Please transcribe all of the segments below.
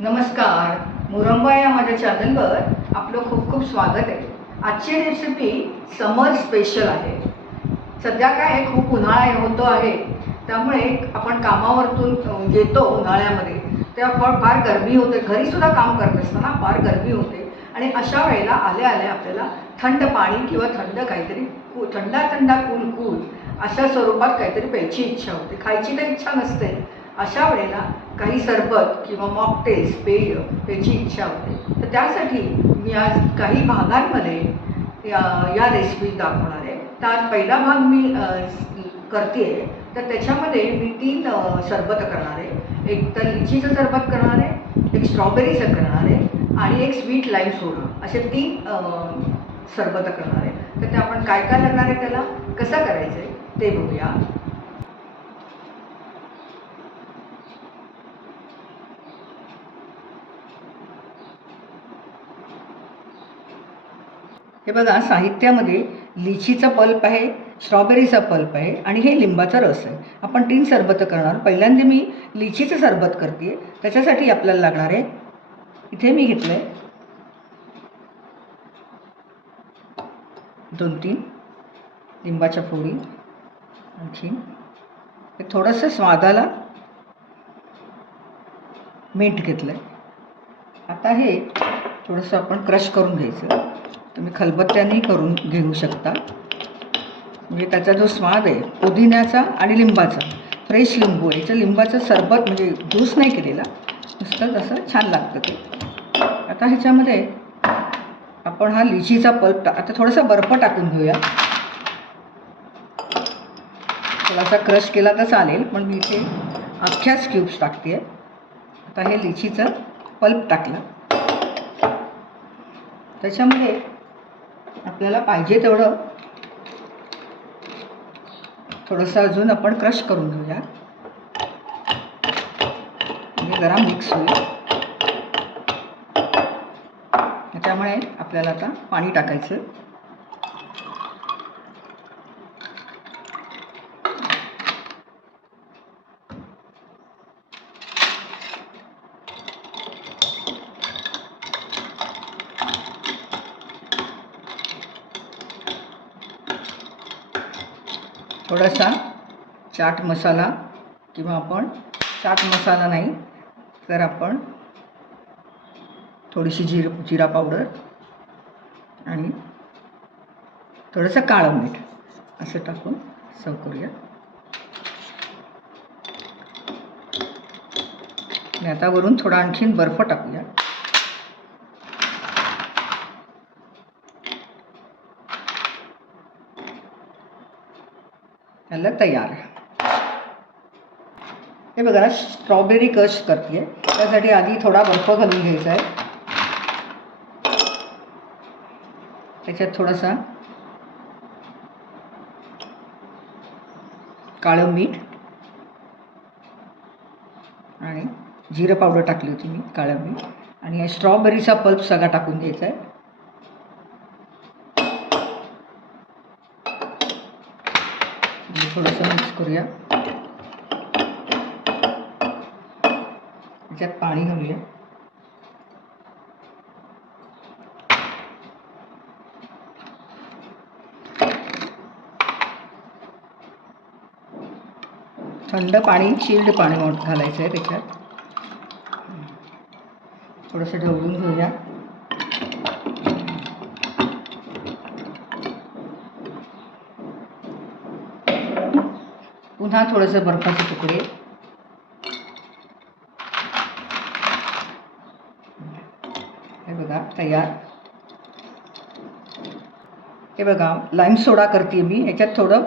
नमस्कार, मुरंबा या माझ्या चॅनलवर आपलं खूप खूप स्वागत आहे. आजची रेसिपी समर स्पेशल आहे. सध्या काय खूप उन्हाळा होतो आहे, त्यामुळे आपण कामावरतून येतो उन्हाळ्यामध्ये तेव्हा फार गरमी होते. घरीसुद्धा काम करत असताना फार गरमी होते आणि अशा वेळेला आल्या आल्या आपल्याला थंड पाणी किंवा थंड काहीतरी थंडा थंडा कूल कूल अशा स्वरूपात काहीतरी प्यायची इच्छा होते. खायची तर इच्छा नसते. अशा वेळेला काही सरबत किंवा मॉकटेल्स पेय प्यायची इच्छा होते. तर त्यासाठी मी आज काही भागांमध्ये या रेसिपी दाखवणार आहे. तर आज पहिला भाग मी करते आहे. तर त्याच्यामध्ये मी 3 सरबत करणार आहे. एक तर लिचीचं सरबत करणार आहे, एक स्ट्रॉबेरीचं करणार आहे आणि एक स्वीट लाईम सोडा, असे 3 सरबत करणार आहे. तर ते आपण काय काय लागणार आहे, त्याला कसं करायचं आहे ते बघूया. हे बघा, साहित्यामध्ये लिचीचा पल्प आहे, स्ट्रॉबेरीचा पल्प आहे आणि हे लिंबाचा रस आहे. आपण 3 सरबतं करणार. पहिल्यांदा मी लिचीचं सरबत करते. त्याच्यासाठी आपल्याला लागणार आहे, इथे मी घेतलं आहे 2-3 लिंबाच्या फोडी, आणखी थोडंसं स्वादाला मीठ घेतलं आहे. आता हे थोडंसं आपण क्रश करून घ्यायचं. तुम्ही खलबत्त्याने करून घेऊ शकता. म्हणजे त्याचा जो स्वाद आहे पुदिन्याचा आणि लिंबाचा, फ्रेश लिंबू आहे, याचं लिंबाचं सरबत म्हणजे ज्यूस नाही केलेला, नुसतं तसं छान लागतं ते. आता ह्याच्यामध्ये आपण हा लिचीचा पल्प आता थोडासा बर्फ टाकून घेऊया. थोडासा क्रश केला तर चालेल, पण मी इथे अख्ख्याच क्यूब्स टाकते आहे. आता हे लिचीचं पल्प टाकलं. त्याच्यामध्ये आपल्याला पाहिजे तेवढं थोडंसं अजून आपण क्रश करून घेऊया, म्हणजे जरा मिक्स होईल. त्याच्यामुळे आपल्याला आता पाणी टाकायचं. थोडासा चाट मसाला, किंवा आपण चाट मसाला नाही तर आपण थोडीशी जिरा पावडर आणि थोडंसं काळं मीठ असं टाकून सर्व करूया. आणि आता वरून थोडा आणखीन बर्फ टाकूया. त्याला तयार. हे बघा ना, स्ट्रॉबेरी क्रश करते. त्यासाठी आधी थोडा बर्फ घालून घ्यायचा आहे. त्याच्यात थोडासा काळं मीठ आणि जिरं पावडर टाकली होती मी, काळं मीठ, आणि स्ट्रॉबेरीचा पल्प सगळा टाकून द्यायचा आहे. थोडंसं मिक्स करूया. त्याच्यात पाणी घालूया. थंड पाणी, चिल्ड पाणी घालायचं आहे. त्याच्यात थोडंसं ढवळून घेऊया. पुन्हा थोडंसं बर्फाचे तुकडे. हे बघा तयार. हे बघा, लाईम सोडा करते मी. ह्याच्यात थोडं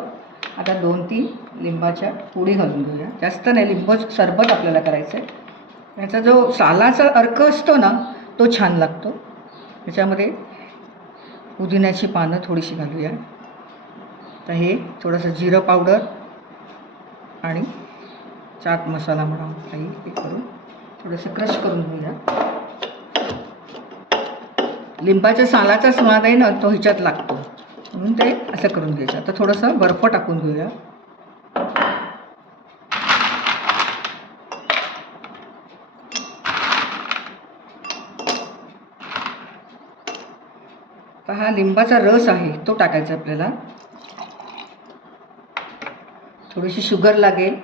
आता 2-3 लिंबाच्या फोडी घालून घेऊया. जास्त नाही, लिंबू सरबत आपल्याला करायचं आहे. ह्याचा जो सालाचा अर्क असतो ना, तो छान लागतो. ह्याच्यामध्ये पुदिन्याची पानं थोडीशी घालूया. तर हे थोडंसं जिरं पावडर आणि चाट मसाला म्हणा काही हे करून थोडंसं क्रश करून घेऊया. लिंबाच्या सालाचा स्वाद आहे ना, तो ह्याच्यात लागतो, म्हणून ते असं करून घ्यायचं. आता थोडंसं बर्फ टाकून घेऊया. आता हा लिंबाचा रस आहे तो टाकायचा आपल्याला. थोडीशी शुगर लागेल.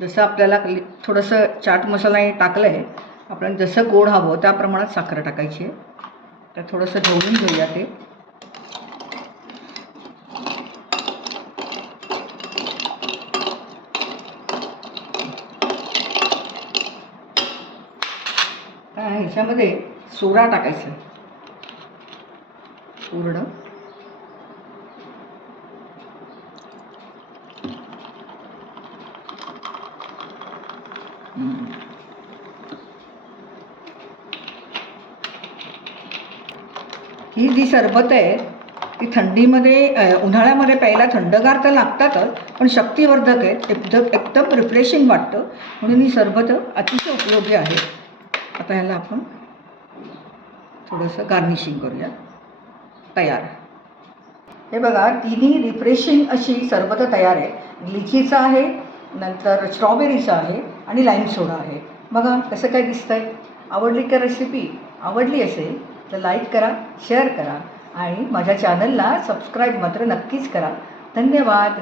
जसं आपल्याला थोडंसं चाट मसालाही टाकलं आहे, आपण जसं गोड हवं त्या प्रमाणात साखर टाकायची आहे. तर थोडंसं ढवळून घेऊया ते. ह्याच्यामध्ये सोडा टाकायचा पूर्ण. ही जी सरबत आहे ती थंडीमध्ये उन्हाळ्यामध्ये प्यायला थंडगार तर लागतातच, पण शक्तिवर्धक आहेत. एकदम रिफ्रेशिंग वाटतं, म्हणून ही सरबत अतिशय उपयोगी आहे. आता ह्याला आपण थोडंसं गार्निशिंग करूया. तयार. हे बघा, तिन्ही रिफ्रेशिंग अशी सरबत तयार आहे. लिचीचं आहे, नंतर स्ट्रॉबेरीचं आहे आणि लाईम सोडा आहे. बघा कसं काय दिसतंय. आवडली का रेसिपी? आवडली असेल तर लाईक करा, शेअर करा आणि माझ्या चॅनलला सबस्क्राईब मात्र नक्कीच करा. धन्यवाद.